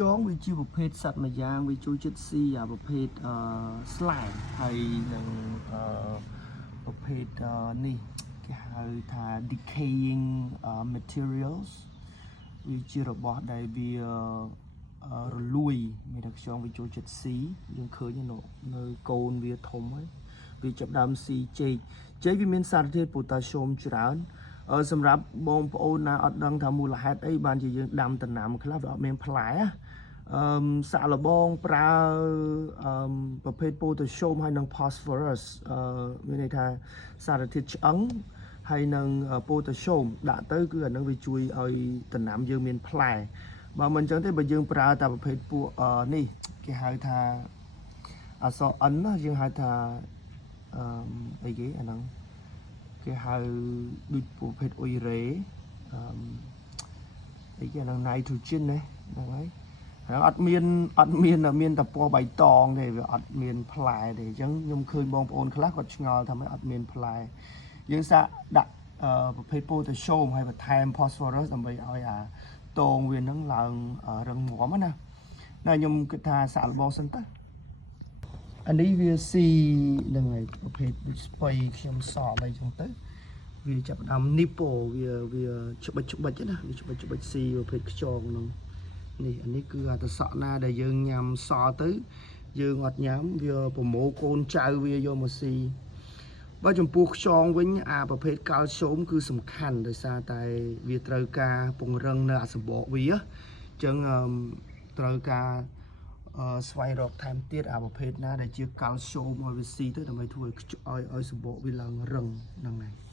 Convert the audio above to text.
ចងវាជាប្រភេទសត្វមួយយ៉ាងវាចូលចិត្តស៊ីអាប្រភេទស្លែហើយនឹងប្រភេទនេះគេហៅថា decaying materials វាជារបស់ដែលវារលួយមានតែខ្យងវាចូលចិត្តស៊ីយើងឃើញនៅកូនវាធំហើយវាចាប់ដើមស៊ីចេកវាមានសារធាតុប៉ូតាស្យូមច្រើនសម្រាប់បងប្អូនណាអត់ដឹងថាមូលហេតុអីបានជាយើងដាំដំណាំខ្លះវាអត់មានផ្លែសាក់លបងប្រើប្រភេទប៉ូតាស្យូមហើយនិង phosphorus មានន័យថាសារធាតុឆ្អឹងហើយនឹងប៉ូតាស្យូមដាក់ទៅគឺអានឹងវាជួយឲ្យដំណាំយើងមានផ្លែបើមិនអញ្ចឹងទេបើយើងប្រើតែប្រភេទពួកនេះគេហៅថាអក្សរ N ណាយើងហៅថាអីគេអាហ្នឹងគេហៅដូចប្រភេទអ៊ុយរ៉េអីគេអាហ្នឹង nitrogen ហ្នឹងហើយអត់មានតែពណ៌បៃតងទេវាអត់មានផ្លែទេអញ្ចឹងខ្ញុំឃើញបងប្អូនខ្លះគាត់ឆ្ងល់ថាមិនអត់មានផ្លែយើងសាកដាក់ប្រភេទប៉ូតាស្យូមហើយបន្ថែម phosphorus ដើម្បីឲ្យអាតងវានឹងឡើងរឹងមាំណាខ្ញុំគិតថាសាកល្បងសិនទៅអានេះវាស៊ីនឹងហើយប្រភេទដូចស្ពៃខ្ញុំសអីចឹងទៅវាចាប់ដើមនីប៉ូវាច្បិចណាវាច្បិចស៊ីប្រភេទខ្យងហ្នឹងនេះអានេះគឺអាតសក់ណាដែលយើងញ៉ាំសទៅយើងអត់ញ៉ាំវាប្រមូលកូនចៅវាយកមកស៊ីបើចំពោះខ្យងវិញអាប្រភេទកាល់ស្យូមគឺសំខាន់ដោយសារតែវាត្រូវការពង្រឹងនៅអាសម្បកវាអញ្ចឹងត្រូវការស្វែងរកថែមទៀតអាប្រភេទណាដែលជាកាល់ស្យូមឲ្យវាស៊ីទៅដើម្បីធ្វើឲ្យសម្បកវាឡើងរឹងហ្នឹងហើយ